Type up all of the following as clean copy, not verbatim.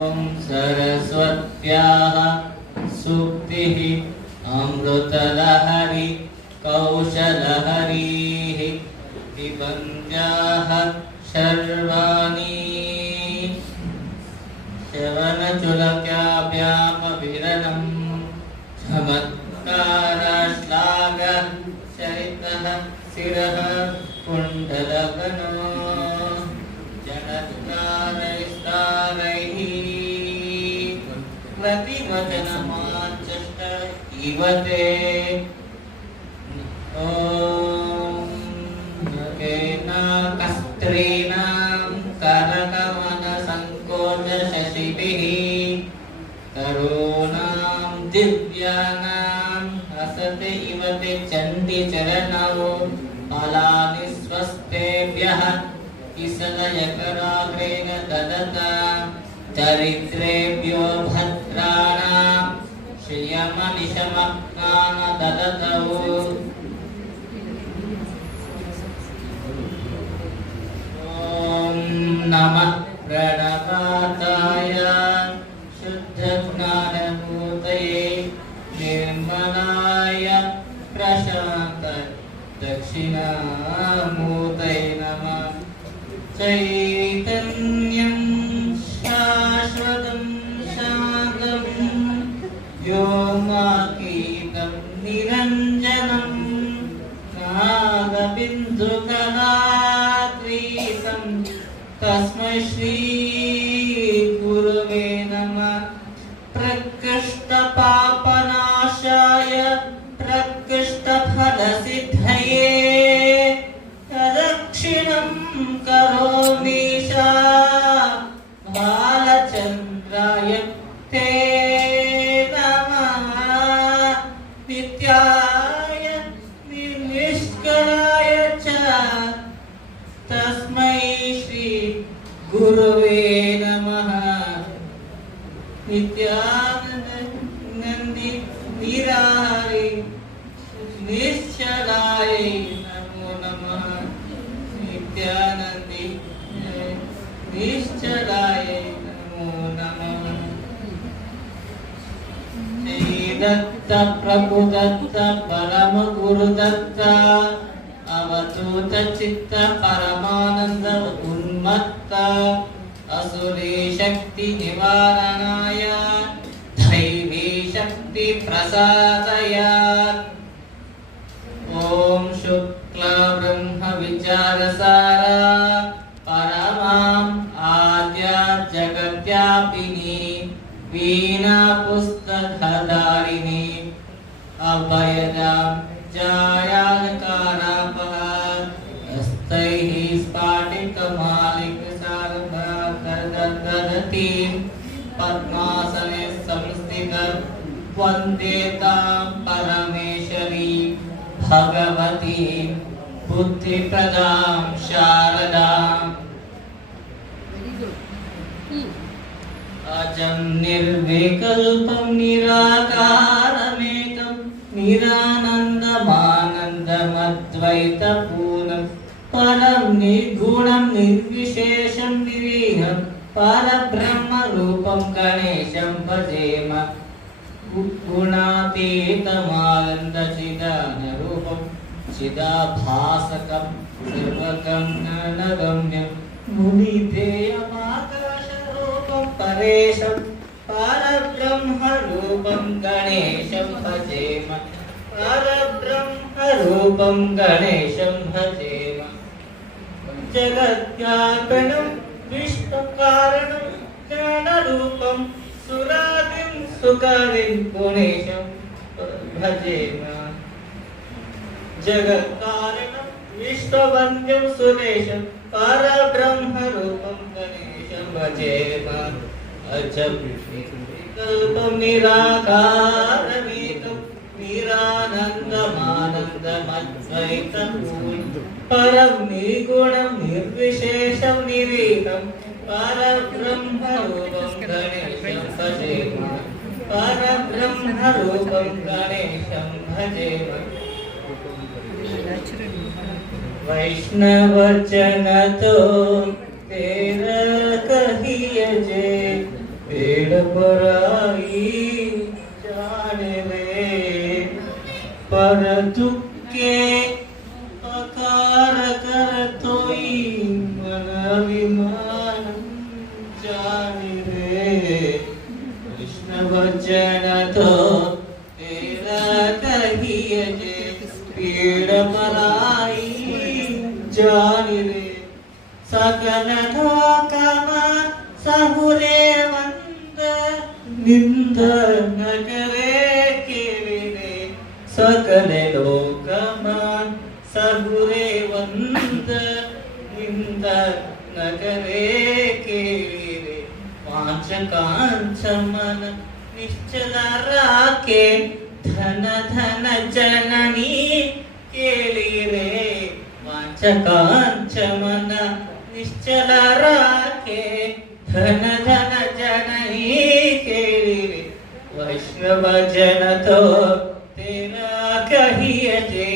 ओम सरस्वत्याः सूक्तिः अमृतलहरी कौशलहरीः विभङ्गाः सर्वाणि श्रवणचुलकाभ्यामविरलम् चमत्कारश्लाघः चरितः शिरः कुण्डलगणो जनत्कारैस्तारैः प्रतिवचनमाचष्ट इव ते ॐ कस्त्रीणां करकवनसङ्कोचशशिभिः तरूणां दिव्यानां हसते इव ते चण्डीचरणौ फलानि स्वस्तेभ्यः ईशदयकराग्रेण ददता दरिद्रेभ्यो भद्राणां श्रियमनिशमग्नान् ददतौ ॐ नमः प्रणवाताय शुद्धज्ञानमूर्तये निर्मलाय प्रशान्त दक्षिणामूर्तये नमः चैतन्यं शाश्वतं शान्तं व्योमातीतं निरञ्जनं नागबिन्दुकलातीतं तस्मै श्री गुरवे नमः प्रकृष्टपापनाशाय प्रकृष्टफलसिद्धये दक्षिणं करोमीशा बालचन्द्राय ते नमः नित्याय निष्कलाय च तस्मै श्री गुरवे नमः नित्यानन्दि निराहारि निश्चलाय नमो नमः नित्यानन्दि निश्चलाय नमो नमः श्री दत्त प्रभु दत्त परम गुरु दत्त अवधूत चित्त परमानंद उन्मत्त असुरी शक्ति निवारणाय दैवी शक्ति प्रसादयात् ओम शुक्ल ब्रह्म विचारसारा परमां आद्या जगद्व्यापिनी वीणा पुस्तकधारिणी अभयदां जायालकारापः हस्तैः स्फाटिकमालिकसारभागदतीं पद्मासने संस्थिता वन्दे तां परमेश्वरी भगवती बुद्धिप्रदां शारदाम् अजं निर्विकल्पं निराकारमेकं निरानन्दमानन्दमद्वैतपूर्णं परं निर्गुणं निर्विशेषं निरीहं परब्रह्मरूपं गणेशं भजेम गुणातीतमानन्दचिदानरूपं चिदाभासकं सर्वगं ज्ञानगम्यं मुनिधेयमाकाशरूपं परेशं परब्रह्मरूपं गणेशं भजेम परब्रह्मरूपं गणेशं भजेम जगद्व्यापिनं विष्णुकारणं ज्ञानरूपं सुरादिं सुकारिं गुणेशं भजेम जगत्कारणं विश्ववन्द्यं सुरेशं परब्रह्मरूपं गणेशं भजेम अजं विकल्पं निराकारमेकं निरानन्दमानन्दमद्वैतं परं निर्गुणं निर्विशेषं निरीहं परब्रह्मरूपं गणेशं भजेम परब्रह्मरूपं गणेशं भजेम वैष्णवजन तो तेरा कहिए जे पराई जाने रे पर दुखे पकार कर तोई मन अभिमान जाने रे कृष्ण वचन तो तेरा कहिए जे पीड़ पराई जाने रे सकल लोकमा सहुरे वंद निंद नगरे केरे सकल लोकमा सहुरे वंद निंद नगरे केरे पांच कांच मन निश्चल राके धन धन जननी केली रे पांच कांच मन निश्चल राके धन धन जननी केली रे वैष्णव जन तो तेरा कहिए जे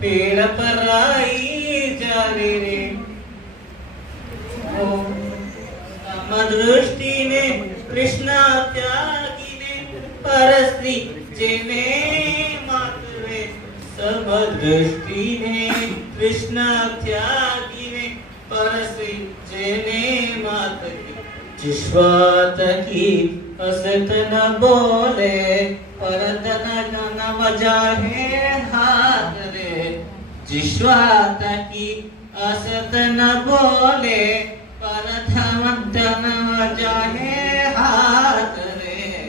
पीड़ पराई जाने रे समदृष्टि ने कृष्ण त्यागी ने परस्त्री जेने मातरे समदृष्टि ने कृष्ण त्यागी ने परस्त्री जेने मातरे जिस्वात की असत न बोले परदन न मजाहे हाथ रे जिस्वात की असत न बोले परधमन मजाहे हाथ रे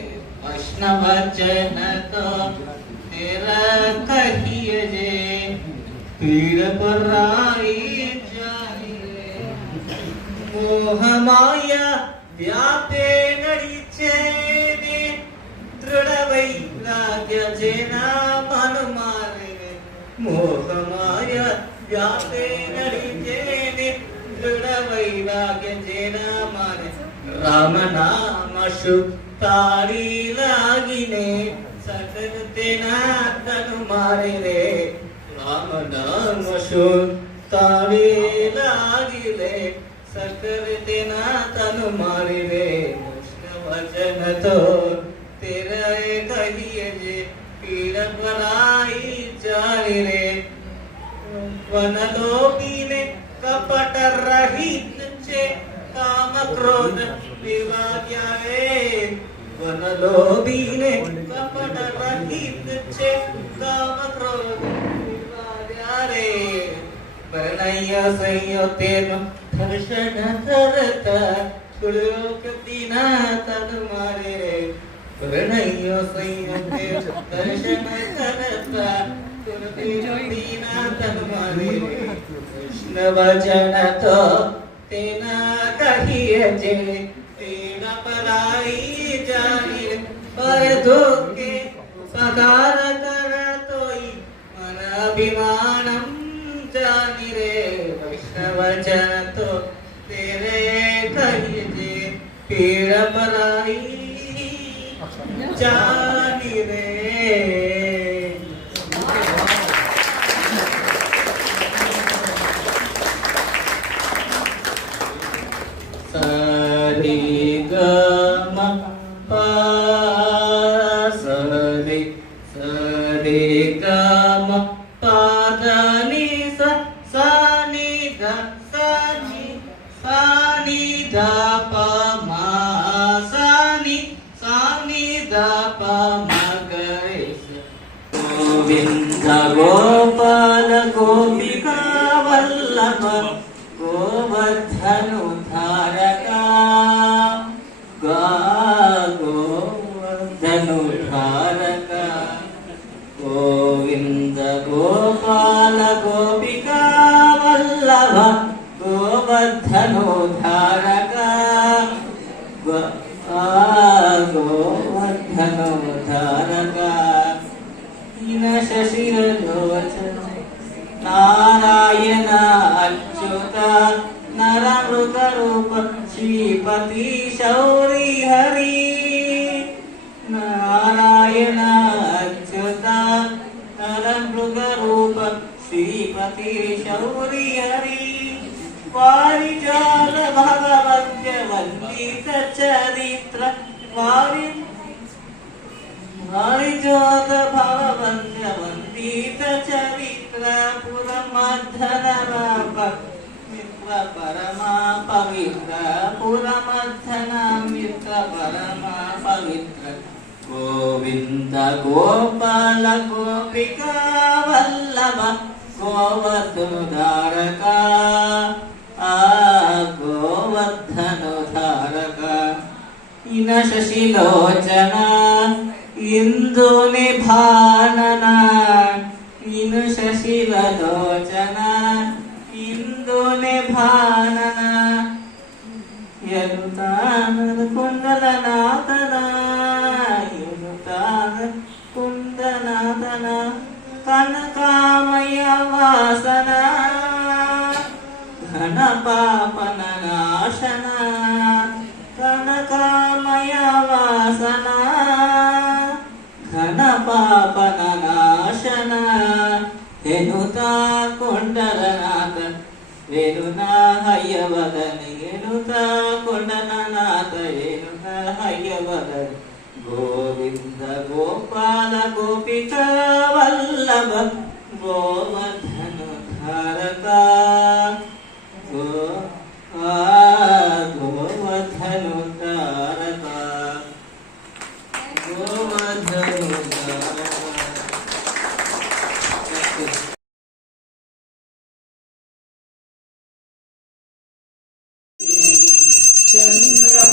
वैष्णव जन तो तेरा कहिए जे पीड़ पराई जाने रे मोह माया व्यापे नडीचे दृढ़ वैराग्य जेना मन मारे मोह माया व्यापे नडीचे दृढ़ वैराग्य जेना मारे राम नाम तारी लागिने सकल तेना तनु मारे रे राम नाम तारी लागिले सकल तेना तनु मारे रे कृष्ण वचन तो तेरा कहिए जे पीड़ पराई जाने रे वन लोपीने कपट रहित चे काम क्रोध विवाद्या रे वन लोभीने कपट रहित चे काम क्रोध विवाद्या रे वर्णय संयोतेन दर्शन करता कुलोक दीना तन मारे रे वर्णय संयोतेन दर्शन करता दीना तन मारे रे कृष्ण वचन तो तेना कहिए जे पीड़ पराई जाने पर दुखे पकार कर तोई मन अभिमानम जाने रे वैष्णव जन तो तेरे कहिए जे पीड़ पराई जाने रे सरे ग म प सरे सरे ग म प ध नि स नि ध सा नि ध प म सा नि ध प म ग रे गोविंद गोपाल गोपिका वल्लभ गोवर्धनु धारका गोवर्धनु धारका गोविंद गोपाल गोपिका वल्लभ गोवर्धनु धारका गोवर्धनु धारका दीन शशिरलोचन नारायण अच्युत नरमृगरूप श्रीपति शौरी हरि नारायण अच्युत नरमृगरूप श्रीपति शौरी हरि पारिजात भगवद्य वन्दित चरित्र वारि वारिजोत भववन्य वन्दित चरित्र पुरमर्धनरा मित्र परमा पवित्र पुरमर्धना मित्र परमा पवित्र गोविन्द गोपाल गोपिका वल्लभ गोवर्धनुधारका गोवर्धनुधारका इन शशिलोचना इंदु निभानना इन शशिलोचना इंदु निभानना यदुतान कुंडलनाथना यदुतान कुंडलनाथना कनकामय वासना घन पापन नाशना कनकामय वासना घन पापन नाशना हेनुता कुंडलनाथ वेणुना हयवदन हेनुता कुंडलनाथ वेणुना हयवदन गोविंद गोपाल गोपिका वल्लभ गोवर्धनुधारका गोवर्धनुधारका गोवर्धनुधारका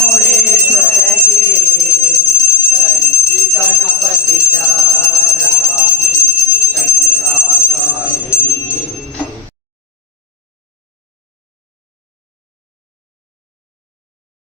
चंद्रमौळेश्वरगे श्री गणपतीच्या